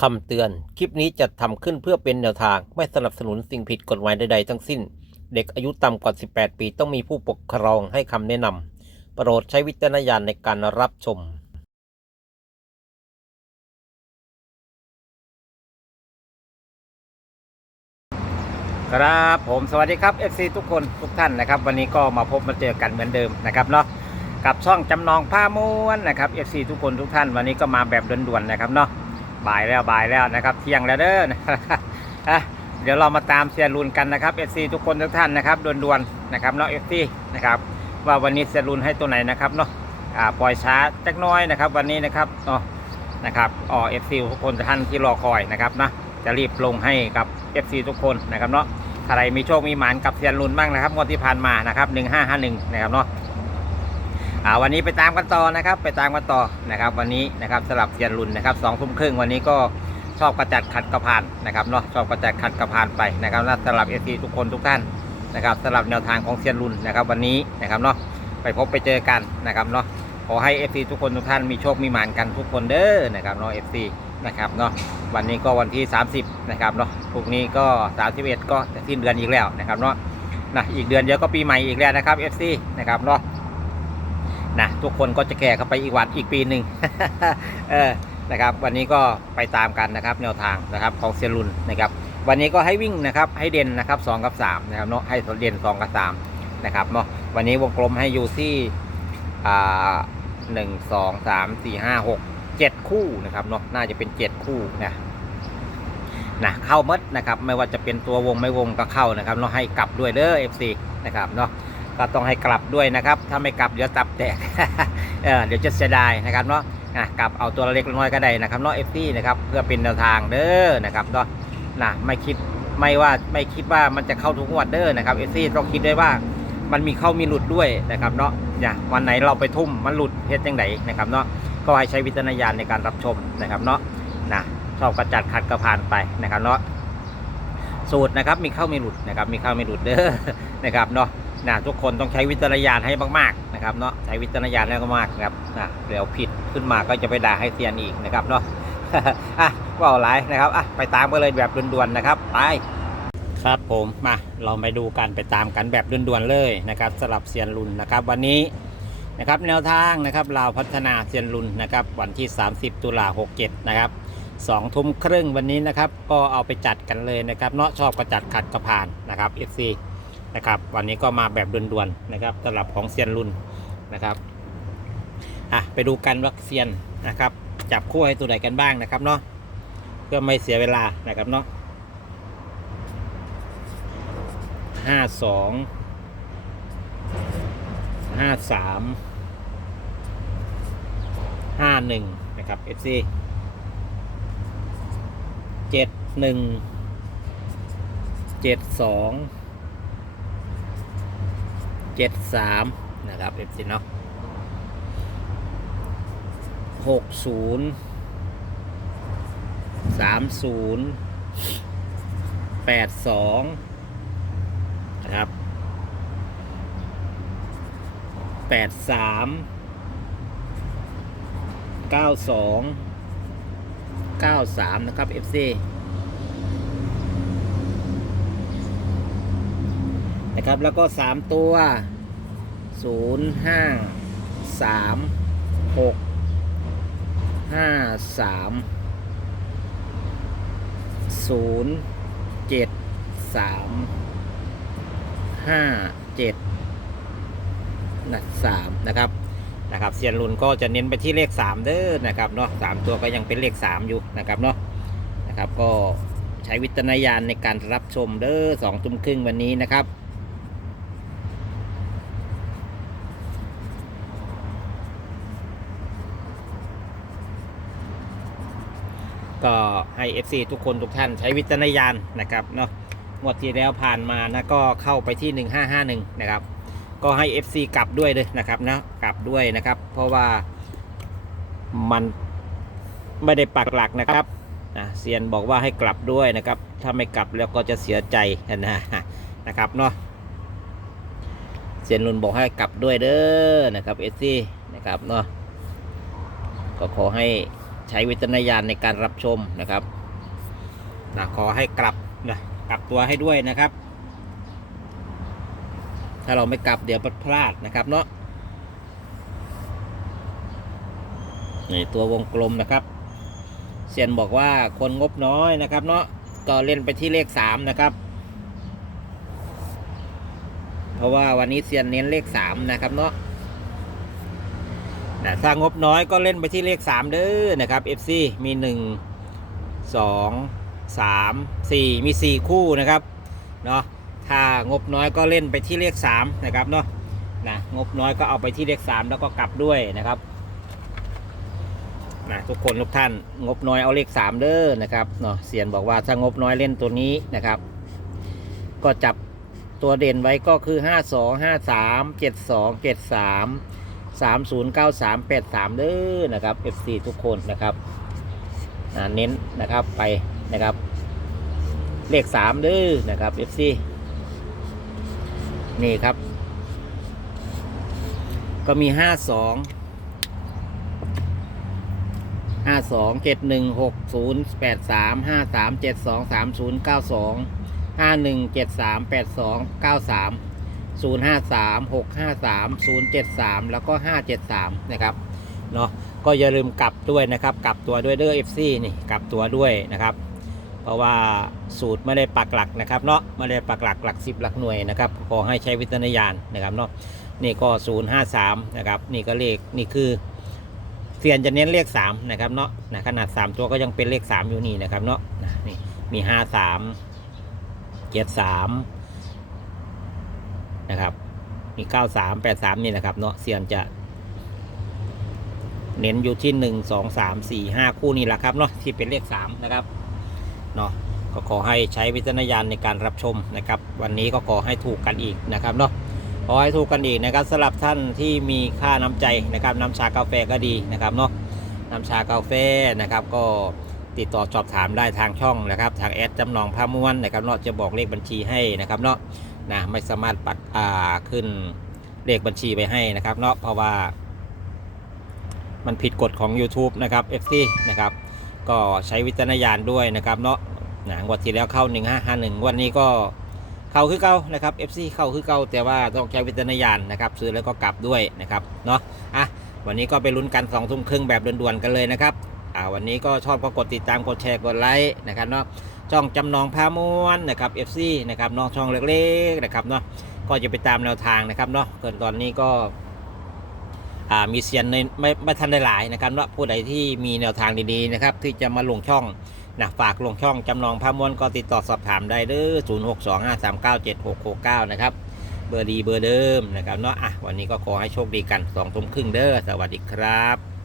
คำเตือน คลิปนี้จะทำขึ้นเพื่อเป็นแนวทาง ไม่สนับสนุนสิ่งผิดกฎหมายใดๆทั้งสิ้น เด็กอายุต่ำกว่า 18 ปีต้องมีผู้ปกครองให้คำแนะนำ โปรดใช้วิจารณญาณในการรับชม ครับผมสวัสดีครับ FC ทุกคนทุกท่านนะครับ วันนี้ก็มาพบมาเจอกันเหมือนเดิมนะครับเนาะกับช่องจำนองผ้าม้วนนะครับ FC ทุกคนทุกท่านวันนี้ก็มาแบบด่วนๆนะครับเนาะ บ่ายแล้วบ่ายแล้วนะครับ เที่ยงแล้วเด้ออะเดี๋ยวเรามาตามเซียนรุนกันนะครับ FC ทุกคนทุกท่านนะครับด่วนๆนะครับเนาะ FC นะครับว่าวันนี้เซียนรุนให้ตัวไหนนะครับเนาะอ่าปล่อยช้าจักน้อยนะครับ วันนี้นะครับเนาะนะครับอ๋อ FC ทุกคนทุกท่านที่รอคอยนะครับนะจะรีบลงให้กับ FC ทุกคนนะครับเนาะใครมีโชคมีหมานกับเซียนรุนบ้างนะครับงวดที่ผ่านมานะครับหนึ่งห้าห้าหนึ่งนะครับเนาะ อ่าวันนี้ไปตามกันต่อนะครับ ไปตามกันต่อนะครับ วันนี้นะครับสลับเซียนรุนนะครับสองทุ่มครึ่งวันนี้ก็ชอบกระจัดขัดกระพานนะครับเนาะชอบกระจัดขัดกระพานไปนะครับและสลับเอซีทุกคนทุกท่านนะครับสลับแนวทางของเซียนรุนนะครับ วันนี้นะครับเนาะไปพบไปเจอกันนะครับเนาะขอให้เอซีทุกคนทุกท่านมีโชคมีหมานกันทุกคนเด้อนะครับเนาะเอซีนะครับเนาะวันนี้ก็วันที่ 30นะครับเนาะพรุ่งนี้ก็ 31 ก็จะสิ้นเดือนอีกแล้วนะครับเนาะนะอีกเดือนเดียวก็ปีใหม่อีกแล้วนะครับ FC นะครับเนาะ นะทุกคนก็จะแก่เข้าไปอีกวันอีกปีหนึ่งเออนะครับ วันนี้ก็ไปตามกันนะครับ แนวทางนะครับของเซียนรุนนะครับ วันนี้ก็ให้วิ่งนะครับให้เด่นนะครับ2กับ3นะครับเนาะให้เด่น2กับ3นะครับเนาะวันนี้วงกลมให้อยู่ที่อ่าหนึ่งสองสามสี่ห้าหกเจ็ดคู่นะครับเนาะน่าจะเป็นเจ็ดคู่นะนะเข้าหมดนะครับ ไม่ว่าจะเป็นตัววงไม่วงก็เข้านะครับเนาะให้กลับด้วยเด้อ FC นะครับเนาะ ก็ต้องให้กลับด้วยนะครับ ถ้าไม่กลับเดี๋ยวตับแตกเเดี๋ยวจะเสียดายนะครับเนาะอะกลับเอาตัวเล็กน้อยก็ได้นะครับเนาะ FC นะครับเพื่อเป็นแนวทางเด้อนะครับเนาะนะไม่คิดไม่ว่าไม่คิดว่ามันจะเข้าทุกงวดเด้อนะครับ FC ต้องคิดด้วยว่ามันมีเข้ามีหลุดด้วยนะครับเนาะอย่าวันไหนเราไปทุ่มมันหลุดเฮ็ดยังไงนะครับเนาะก็ให้ใช้วิจารณญาณในการรับชมนะครับเนาะนะชอบกระจัดขัดกระผ่านไปนะครับเนาะสูตรนะครับมีเข้ามีหลุดนะครับมีเข้ามีหลุดเด้อนะครับเนาะ นะทุกคนต้องใช้วิจารณญาณให้มากๆนะครับเนาะใช้วิจารณญาณให้มากๆนะครับนะเดี๋ยวผิดขึ้นมาก็จะไปด่าให้เซียนอีกนะครับเนาะอะว่าอะไรนะครับอะไปตามกันเลยแบบด่วนๆนะครับไปครับผมมาเราไปดูกันไปตามกันแบบด่วนๆเลยนะครับสลับเซียนรุนนะครับ วันนี้นะครับแนวทางนะครับลาวพัฒนาเซียนรุนนะครับวันที่ 30 ตุลา67นะครับสองทุ่มครึ่งวันนี้นะครับ ก็เอาไปจัดกันเลยนะครับเนาะชอบกระจัดขัดกระพานนะครับ FC นะครับวันนี้ก็มาแบบด่วนๆนะครับสำหรับของเซียนรุ่นนะครับอะไปดูกันว่าเซียนนะครับ จับคู่ให้ตัวไหนกันบ้างนะครับเนาะเพื่อไม่เสียเวลานะครับเนาะห้าสองห้าสามห้าหนึ่งนะครับ FC เจ็ดหนึ่งเจ็ดสอง เจ็ดสามนะครับ FC เนาะหกศูนย์สามศูนย์แปดสองนะครับแปดสามเก้าสองเก้าสามนะครับ FC นะครับ แล้วก็สามตัวศูนย์ห้าสามหกห้าสามศูนย์เจ็ดสามห้าเจ็ดนะสามนะครับนะครับเซียนรุนก็จะเน้นไปที่เลขสามเด้อนะครับเนาะสามตัวก็ยังเป็นเลขสามอยู่นะครับเนาะนะครับก็ใช้วิจารณญาณในการรับชมเด้อสองทุ่มครึ่งวันนี้นะครับ ก็ให้ FC ทุกคนทุกท่านใช้วิจารณญาณนะครับเนาะงวดที่แล้วผ่านมานะก็เข้าไปที่ 1551 นะครับ ก็ให้ FC กลับด้วยเลยนะครับนะกลับด้วยนะครับ เพราะว่ามันไม่ได้ปักหลักนะครับนะเซียนบอกว่าให้กลับด้วยนะครับ ถ้าไม่กลับแล้วก็จะเสียใจนะนะครับเนาะเซียนรุนบอกให้กลับด้วยเด้อนะครับ FC นะครับเนาะก็ขอให้ ใช้วิจารณญาณในการรับชมนะครับนะขอให้กลับนะกลับตัวให้ด้วยนะครับ ถ้าเราไม่กลับเดี๋ยวพลาดนะครับเนาะนี่ตัววงกลมนะครับเซียนบอกว่าคนงบน้อยนะครับ เนาะก็เล่นไปที่เลขสามนะครับ เพราะว่าวันนี้เซียนเน้นเลขสามนะครับเนาะ นะถ้างบน้อยก็เล่นไปที่เลขสามเด้อนะครับ FC มีหนึ่งสองสามสี่มีสี่คู่นะครับเนาะถ้างบน้อยก็เล่นไปที่เลขสามนะครับเนาะนะงบน้อยก็เอาไปที่เลขสามแล้วก็กลับด้วยนะครับนะทุกคนทุกท่านงบน้อยเอาเลขสามเด้อนะครับเนาะเซียนบอกว่าถ้างบน้อยเล่นตัวนี้นะครับ ก็จับตัวเด่นไว้ก็คือ 5 2 5 3 7 2 7 3 3 0 9 3 8 3 เด้อนะครับ FC ทุกคนนะครับอ่าเน้นนะครับไปนะครับ เลข 3 เด้อนะครับ FC นี่ครับ ก็มี 5 2 5 2 7 1 6 0 8 3 53 72 30 92 51 73 82 93 053 653 073 แล้วก็ 573 นะครับเนาะก็อย่าลืมกลับด้วยนะครับ กลับตัวด้วยเด้อ FC นี่กลับตัวด้วยนะครับ เพราะว่าสูตรไม่ได้ปักหลักนะครับเนาะไม่ได้ปักหลักหลัก 10 หลักหน่วยนะครับขอให้ใช้วิจารณญาณนะครับเนาะนี่ก็ 053 นะครับ นี่ก็เลขนี่คือเสียนจะเน้นเลข3นะครับเนาะนะขนาด 3 ตัวก็ยังเป็นเลข 3 อยู่นี่นะครับเนาะนี่มี 53 73 นะครับ มีเก้าสามแปดสามนี่นะครับเนาะเซียนจะ เน้นอยู่ที่หนึ่งสองสามสี่ห้าคู่นี่แหละครับเนาะที่เป็นเลขสามนะครับเนาะก็ขอให้ใช้วิจารณญาณในการรับชมนะครับ วันนี้ก็ขอให้ถูกกันอีกนะครับเนาะขอให้ถูกกันอีกนะครับสำหรับท่านที่มีค่าน้ำใจนะครับน้ำชากาแฟก็ดีนะครับเนาะน้ำชากาแฟนะครับก็ติดต่อสอบถามได้ทางช่องนะครับ ทางแอดจำนองพาม้วนนะครับเนาะจะบอกเลขบัญชีให้นะครับเนาะ นะไม่สามารถปักอ่าขึ้นเลขบัญชีไปให้นะครับเนาะเพราะว่า มันผิดกฎของ YouTube นะครับ FC นะครับ ก็ใช้วิจารณญาณด้วยนะครับเนาะนะงวดที่แล้วเข้า 1551 วันนี้ก็เข้าคือเก่านะครับ FC เข้าคือเก่าแต่ว่าต้องใช้วิจารณญาณนะครับ ซื้อแล้วก็กลับด้วยนะครับเนาะอะวันนี้ก็ไปลุ้นกัน2ทุ่มครึ่งแบบด่วนๆกันเลยนะครับอ่าวันนี้ก็ชอบก็กดติดตามกดแชร์กดไลค์นะครับเนาะ ช่องจำนองพามวนนะครับ FC นะครับเนาะช่องเล็กๆนะครับเนาะก็จะไปตามแนวทางนะครับเนาะเกินตอนนี้ก็มีเซียนในไม่ไม่ทันได้หลายนะครับเนาะผู้ใดที่มีแนวทางดีๆนะครับที่จะมาลงช่องนะฝากลงช่องจำนองพามวนก็ติดต่อสอบถามได้เด้อ0 6 2 5 3 9 7 6 6 9 นะครับเบอร์ดีเบอร์เดิมนะครับเนาะอะวันนี้ก็ขอให้โชคดีกัน2ทุ่มครึ่งเด้อสวัสดีครับ